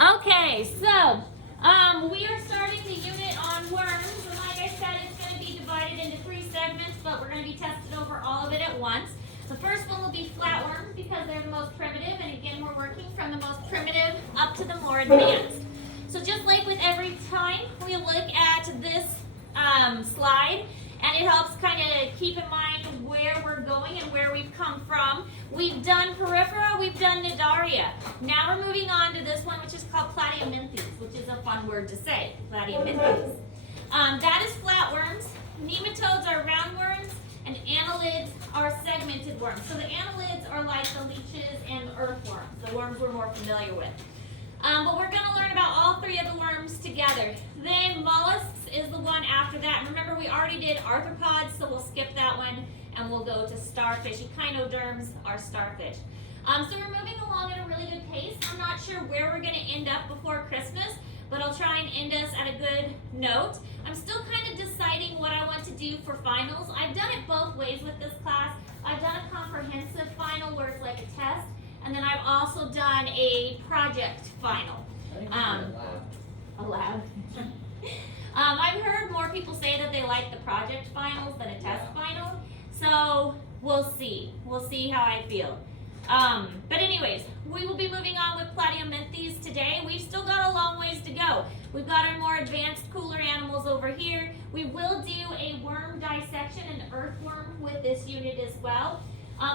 Okay, so we are starting the unit on worms, and like I said, it's going to be divided into 3 segments, but we're going to be tested over all of it at once. The first one will be flatworms because they're the most primitive, and again, we're working from the most primitive up to the more advanced. So just like with every time we look at this slide, and it helps kind of keep in mind where we're going and where we've come from. We've done Porifera, we've done Nidaria. Now we're moving on to this one, which is called Platyaminthes, which is a fun word to say, Platyaminthes. That is flatworms. Nematodes are roundworms, and annelids are segmented worms. So the annelids are like the leeches and earthworms, the worms we're more familiar with. But we're going to learn about all 3 of the worms together. Then mollusks is the one after that. And remember, we already did arthropods, so we'll skip that one and we'll go to starfish. Echinoderms are starfish. So we're moving along at a really good pace. I'm not sure where we're going to end up before Christmas, but I'll try and end us at a good note. I'm still kind of deciding what I want to do for finals. I've done it both ways with this class. I've done a comprehensive final where it's like a test. And then I've also done a project final. A lab. I've heard more people say that they like the project finals than a test final. So we'll see. We'll see how I feel. But anyways, we will be moving on with Platyaminthes today. We've still got a long ways to go. We've got our more advanced, cooler animals over here. We will do a worm dissection, an earthworm with this unit as well.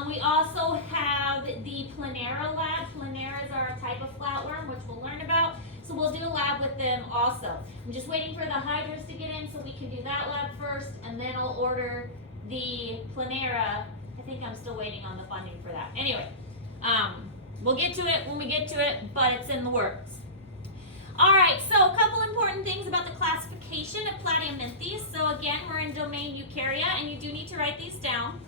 We also have the Planera lab. Planeras are a type of flatworm, which we'll learn about. So we'll do a lab with them also. I'm just waiting for the hydras to get in so we can do that lab first, and then I'll order the Planera. I think I'm still waiting on the funding for that. Anyway, we'll get to it when we get to it, but it's in the works. All right, so a couple important things about the classification of Platyaminthes. So again, we're in domain Eukarya, and you do need to write these down.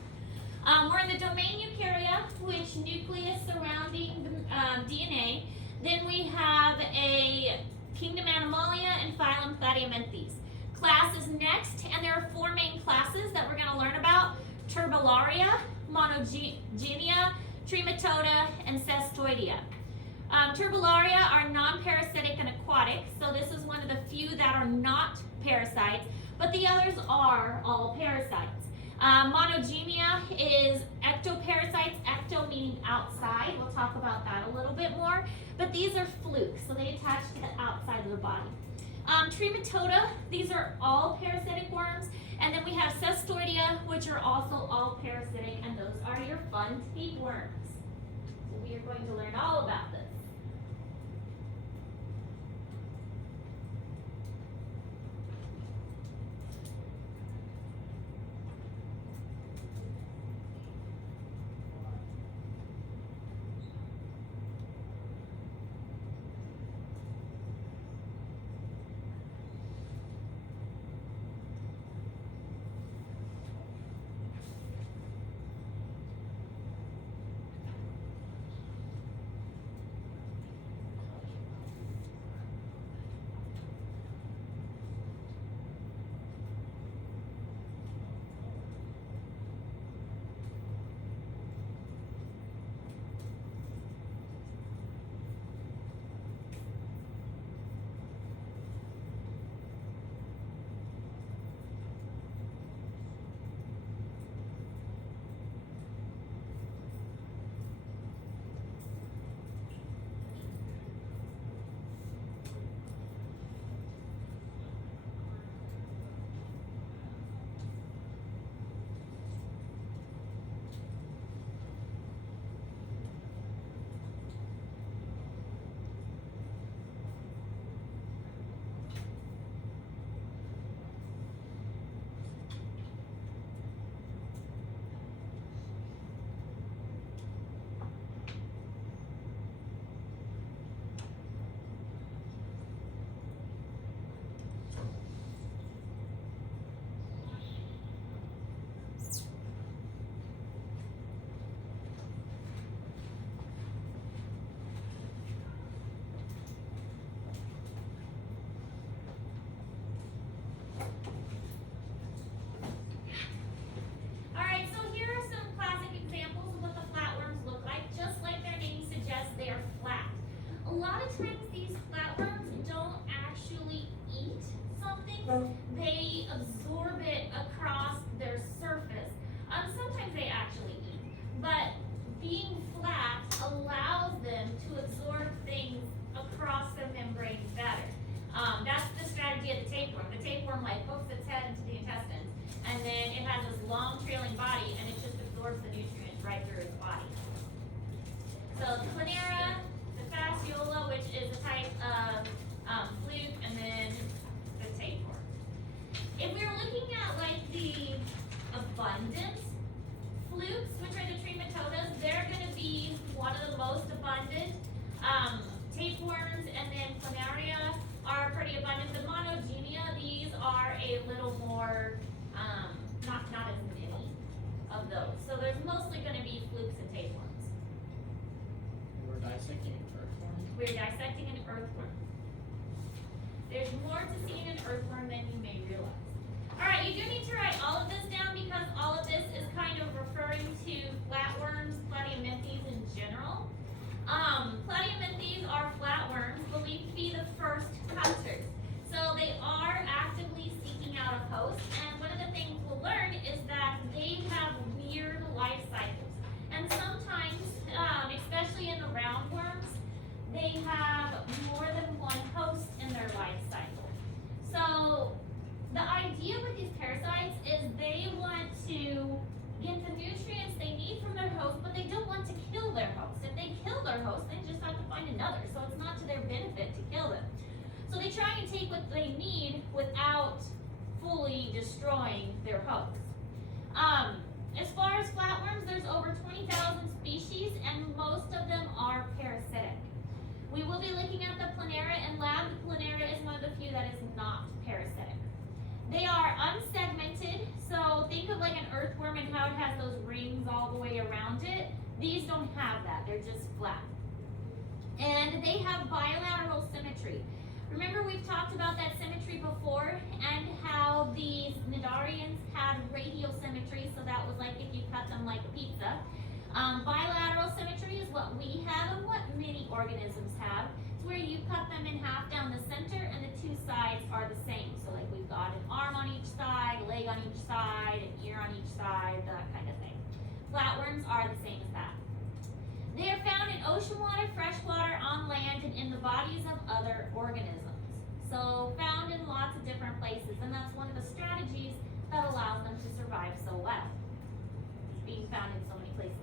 We're in the domain Eukarya, which nucleus surrounding DNA. Then we have a kingdom Animalia and phylum Platyaminthes. Class is next, and there are 4 main classes that we're going to learn about: Turbellaria, Monogenia, Trematoda, and Cestoidea. Turbellaria are non-parasitic and aquatic, so this is one of the few that are not parasites, but the others are all parasites. Monogenia is ectoparasites, ecto meaning outside. We'll talk about that a little bit more. But these are flukes, so they attach to the outside of the body. Trematoda, these are all parasitic worms. And then we have Cestoidea, which are also all parasitic, and those are your fun tapeworms. So we are going to learn all about this. times these flatworms don't actually eat something. They absorb it across their surface. Sometimes they actually eat, but being flat allows them to absorb things across their membrane better. That's the strategy of the tapeworm. The tapeworm like pokes its head into the intestines, and then it has this long trailing body, and it just absorbs the nutrients right through its body. So the Planera, the Fasciola, which is a type of fluke, and then the tapeworm. If we were looking at like the abundant flukes, which are the trematodas, they're going to be one of the most abundant. Tapeworms and then planaria are pretty abundant. The monogenia, these are a little more, not as many of those. So there's mostly going to be flukes and tapeworms. We're dissecting an earthworm? We're dissecting an earthworm. There's more to seeing an earthworm than you may realize. Alright, you do need to write all of this down because all of this is kind of referring to flatworms, platyominthes in general. Platyominthes are flatworms believed to be the first hunters. So they are actively seeking out a host, and one of the things we'll learn is that they have weird life cycles. And sometimes, especially in the roundworms, they have more than one host in their life cycle. So the idea with these parasites is they want to get the nutrients they need from their host, but they don't want to kill their host. If they kill their host, they just have to find another. So it's not to their benefit to kill them. So they try and take what they need without fully destroying their host. As far as flatworms, there's over 20,000 species, and most of them are parasitic. We will be looking at the Planera in lab. The Planera is one of the few that is not parasitic. They are unsegmented, so think of like an earthworm and how it has those rings all the way around it. These don't have that, they're just flat. And they have bilateral symmetry. Remember we've talked about that symmetry before and how these cnidarians had radial symmetry, so that was like if you cut them like a pizza. Bilateral symmetry is what we have and what many organisms have. It's where you cut them in half down the center and the two sides are the same. So like we've got an arm on each side, a leg on each side, an ear on each side, that kind of thing. Flatworms are the same as that. They are found in ocean water, freshwater, on land, and in the bodies of other organisms. So found in lots of different places, and that's one of the strategies that allows them to survive so well. It's being found in so many places.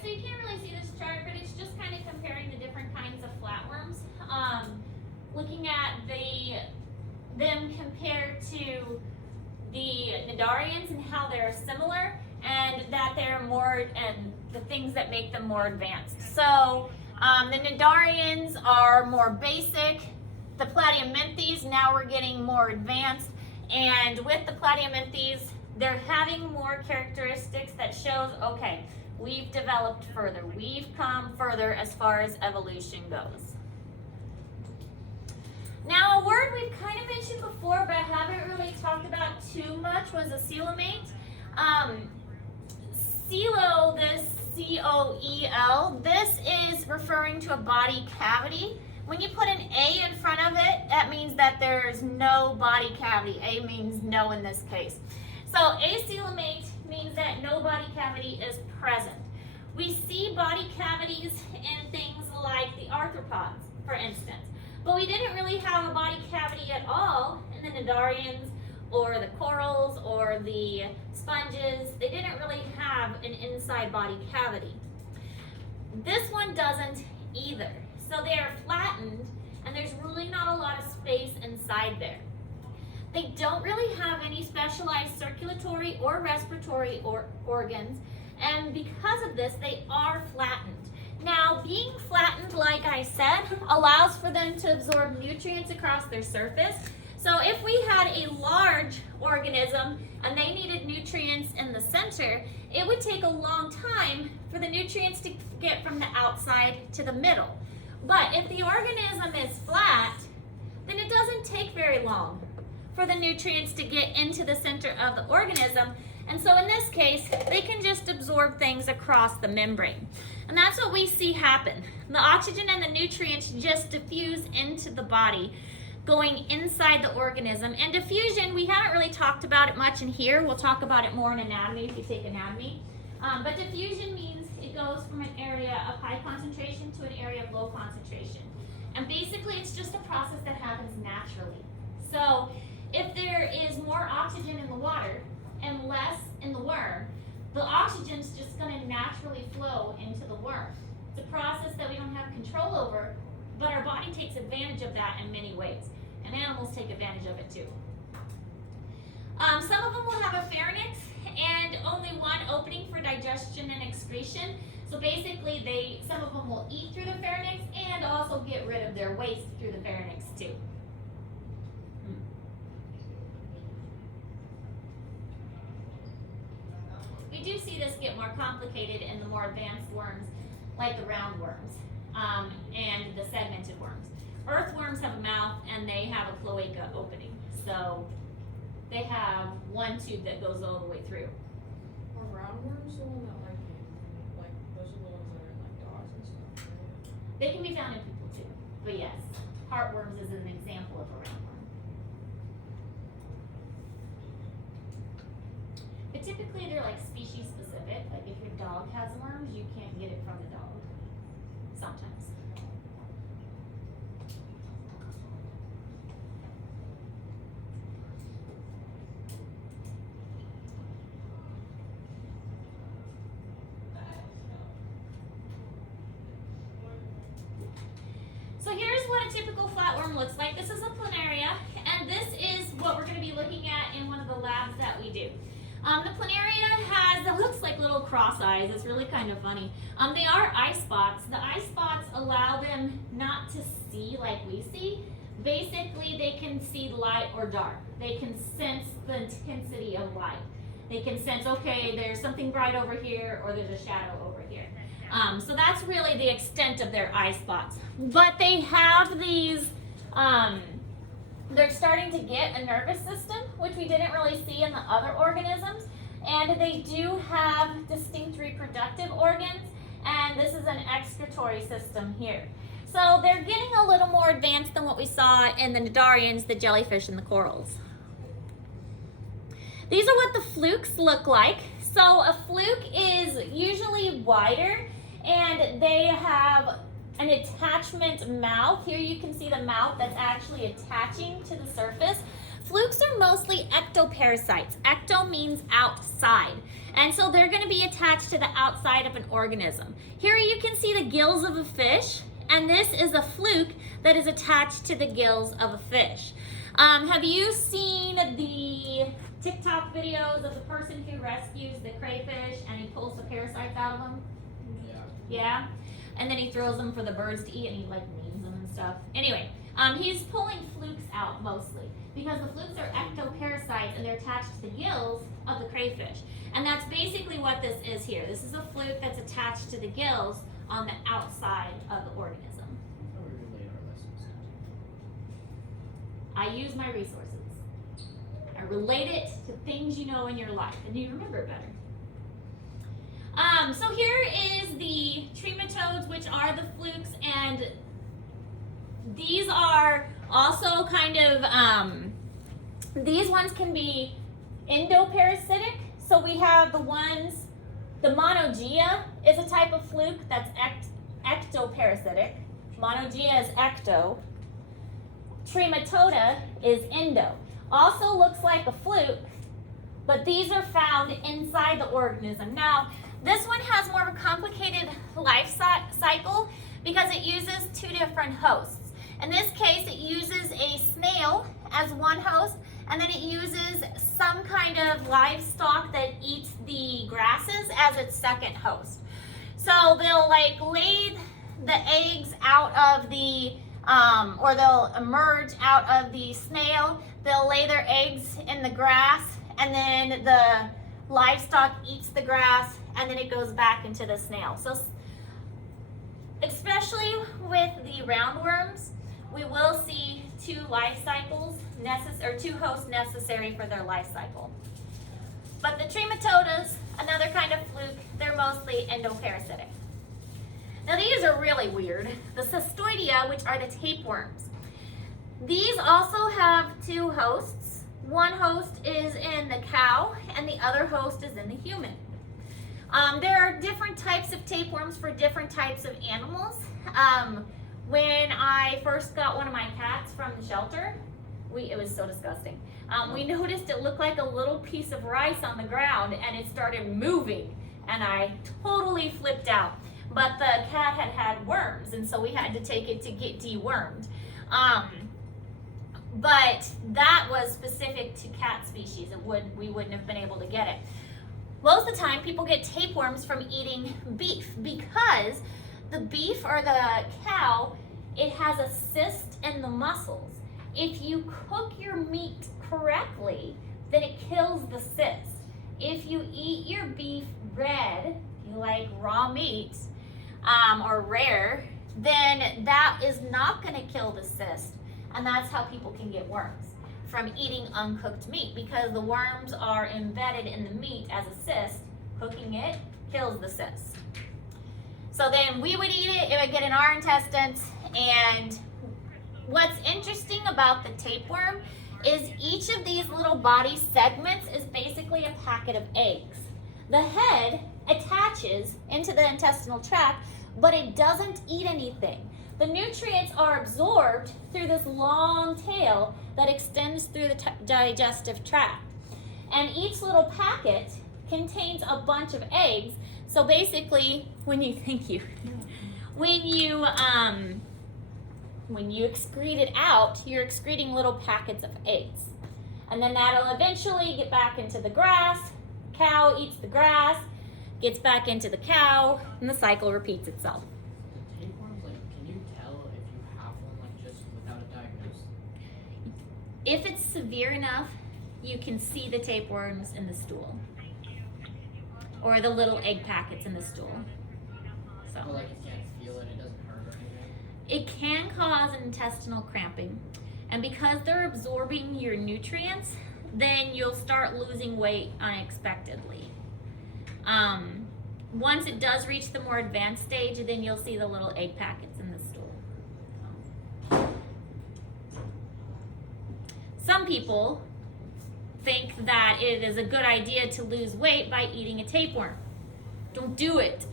So you can't really see this chart, but it's just kind of comparing the different kinds of flatworms. Looking at them compared to the cnidarians and how they're similar, and that they're more, and the things that make them more advanced. So the cnidarians are more basic. The platyominthes, now we're getting more advanced. And with the platyominthes, they're having more characteristics that shows, okay, we've developed further. We've come further as far as evolution goes. Now, a word we've kind of mentioned before, but haven't really talked about too much, was a coelomate. Coel, this C-O-E-L, this is referring to a body cavity. When you put an A in front of it, that means that there's no body cavity. A means no in this case. So acoelomate means that no body cavity is present. We see body cavities in things like the arthropods, for instance. But we didn't really have a body cavity at all in the cnidarians or the corals or the sponges. They didn't really have an inside body cavity. This one doesn't either. So they are flattened and there's really not a lot of space inside there. They don't really have any specialized circulatory or respiratory organs, and because of this, they are flattened. Now, being flattened, like I said, allows for them to absorb nutrients across their surface. So if we had a large organism and they needed nutrients in the center, it would take a long time for the nutrients to get from the outside to the middle. But if the organism is flat, then it doesn't take very long for the nutrients to get into the center of the organism. And so in this case, they can just absorb things across the membrane. And that's what we see happen. The oxygen and the nutrients just diffuse into the body, going inside the organism. And diffusion, we haven't really talked about it much in here. We'll talk about it more in anatomy if you take anatomy. But diffusion means it goes from an area of high concentration to an area of low concentration. And basically, it's just a process that happens naturally. So if there is more oxygen in the water and less in the worm, the oxygen's just going to naturally flow into the worm. It's a process that we don't have control over, but our body takes advantage of that in many ways. And animals take advantage of it too. Some of them will have a pharynx and only one opening for digestion and excretion. So basically, some of them will eat through the pharynx and also get rid of their waste through the pharynx too. We do see this get more complicated in the more advanced worms, like the roundworms and the segmented worms. Earthworms have a mouth and they have a cloaca opening. So they have one tube that goes all the way through. Are roundworms the one that like those are the ones that are in like dogs and stuff, right? They can be found in people too. But yes, heartworms is an example of a roundworm. But typically they're like species specific. Like if your dog has worms, you can't get it from the dog. Sometimes. So here's what a typical flatworm looks like. This is a planaria, and this is what we're going to be looking at in one of the labs that we do. The planaria it looks like little cross eyes. It's really kind of funny. They are eye spots. The eye spots allow them not to see like we see. Basically, they can see light or dark. They can sense the intensity of light. They can sense, okay, there's something bright over here or there's a shadow over here. So that's really the extent of their eye spots. But they have these, they're starting to get a nervous system, which we didn't really see in the other organisms. And they do have distinct reproductive organs, and this is an excretory system here. So they're getting a little more advanced than what we saw in the cnidarians, the jellyfish, and the corals. These are what the flukes look like. So a fluke is usually wider, and they have an attachment mouth. Here you can see the mouth that's actually attaching to the surface. Flukes are mostly ectoparasites. Ecto means outside. And so they're going to be attached to the outside of an organism. Here you can see the gills of a fish, and this is a fluke that is attached to the gills of a fish. Have you seen the TikTok videos of the person who rescues the crayfish and he pulls the parasites out of them? Yeah? And then he throws them for the birds to eat and he like names them and stuff. Anyway, he's pulling flukes out mostly because the flukes are ectoparasites and they're attached to the gills of the crayfish. And that's basically what this is here. This is a fluke that's attached to the gills on the outside of the organism. How we relate our lessons. I use my resources. I relate it to things you know in your life and you remember it better. So here is the trematodes, which are the flukes, and these are also kind of, these ones can be endoparasitic. So we have the ones The monogea is a type of fluke that's ectoparasitic. Monogea is ecto. Trematode is endo. Also looks like a fluke, but these are found inside the organism. Now, this one has more of a complicated life cycle because it uses two different hosts. In this case, it uses a snail as one host, and then it uses some kind of livestock that eats the grasses as its second host. So they'll like lay the eggs out of the, or they'll emerge out of the snail. They'll lay their eggs in the grass, and then the livestock eats the grass, and then it goes back into the snail. So especially with the roundworms, we will see two life cycles or two hosts necessary for their life cycle. But the trematodes, another kind of fluke, they're mostly endoparasitic. Now these are really weird. The cystoidea, which are the tapeworms. These also have two hosts. One host is in the cow and the other host is in the human. There are different types of tapeworms for different types of animals. When I first got one of my cats from the shelter, it was so disgusting. We noticed it looked like a little piece of rice on the ground and it started moving and I totally flipped out. But the cat had worms and so we had to take it to get dewormed. But that was specific to cat species. We wouldn't have been able to get it. Most of the time people get tapeworms from eating beef because the beef or the cow, it has a cyst in the muscles. If you cook your meat correctly, then it kills the cyst. If you eat your beef red, you like raw meat, or rare, then that is not gonna kill the cyst. And that's how people can get worms, from eating uncooked meat, because the worms are embedded in the meat as a cyst. Cooking it kills the cyst. So then we would eat it, it would get in our intestines, and what's interesting about the tapeworm is each of these little body segments is basically a packet of eggs. The head attaches into the intestinal tract, but it doesn't eat anything. The nutrients are absorbed through this long tail that extends through the digestive tract. And each little packet contains a bunch of eggs. So basically, when you excrete it out, you're excreting little packets of eggs. And then that'll eventually get back into the grass. Cow eats the grass, gets back into the cow, and the cycle repeats itself. The tapeworms, can you tell if you have one, just without a diagnosis? If it's severe enough, you can see the tapeworms in the stool. Or the little egg packets in the stool. So. But you can't feel it, it doesn't hurt or anything? It can cause intestinal cramping. And because they're absorbing your nutrients, then you'll start losing weight unexpectedly. Once it does reach the more advanced stage, then you'll see the little egg packets in the stool. Some people think that it is a good idea to lose weight by eating a tapeworm. Don't do it.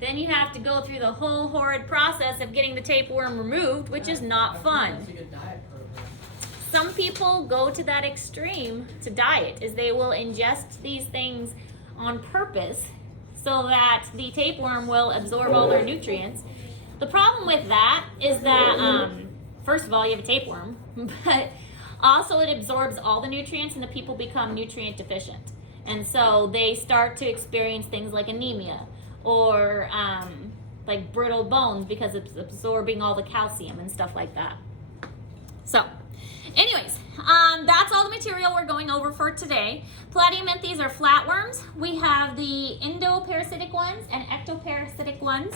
Then you have to go through the whole horrid process of getting the tapeworm removed, which is not fun. That's a good diet program. Some people go to that extreme to diet, is they will ingest these things on purpose so that the tapeworm will absorb all their nutrients. The problem with that is that, first of all, you have a tapeworm, but also it absorbs all the nutrients and the people become nutrient deficient. And so they start to experience things like anemia or like brittle bones because it's absorbing all the calcium and stuff like that. So anyways, that's all the material we're going over for today. Platyominthes are flatworms. We have the endoparasitic ones and ectoparasitic ones.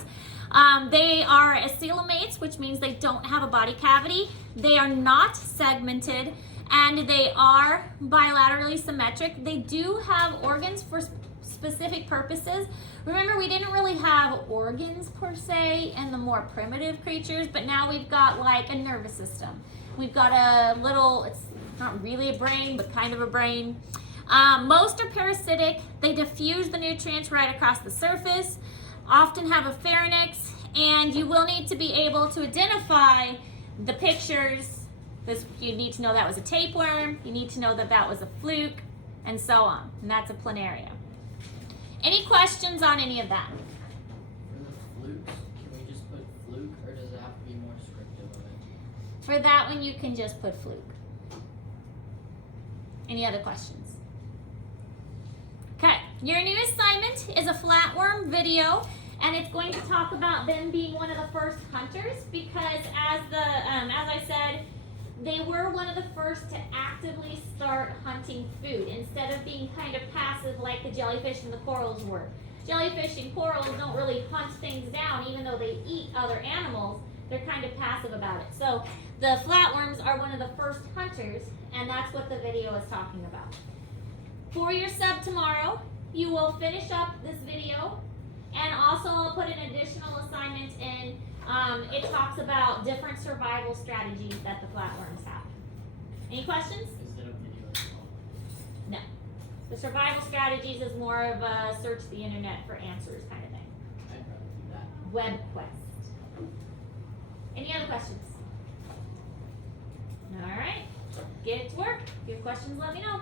They are acoelomates, which means they don't have a body cavity. They are not segmented, and they are bilaterally symmetric. They do have organs for specific purposes. Remember, we didn't really have organs per se in the more primitive creatures, but now we've got like a nervous system. We've got a little, it's not really a brain, but kind of a brain. Most are parasitic. They diffuse the nutrients right across the surface, often have a pharynx, and you will need to be able to identify the pictures. You need to know that was a tapeworm, you need to know that that was a fluke, and so on. And that's a planaria. Any questions on any of that? For the flukes, can we just put fluke, or does it have to be more descriptive of it? For that one, you can just put fluke. Any other questions? Okay, your new assignment is a flatworm video, and it's going to talk about them being one of the first hunters because as I said, they were one of the first to actively start hunting food instead of being kind of passive like the jellyfish and the corals were. Jellyfish and corals don't really hunt things down even though they eat other animals. They're kind of passive about it. So the flatworms are one of the first hunters, and that's what the video is talking about. For your sub tomorrow, you will finish up this video, and also I'll put an additional assignment in. It talks about different survival strategies that the flatworms have. Any questions? Is it a video as well? No. The survival strategies is more of a search the internet for answers kind of thing. I'd rather do that. Web quest. Any other questions? All right. Get to work. If you have questions, let me know.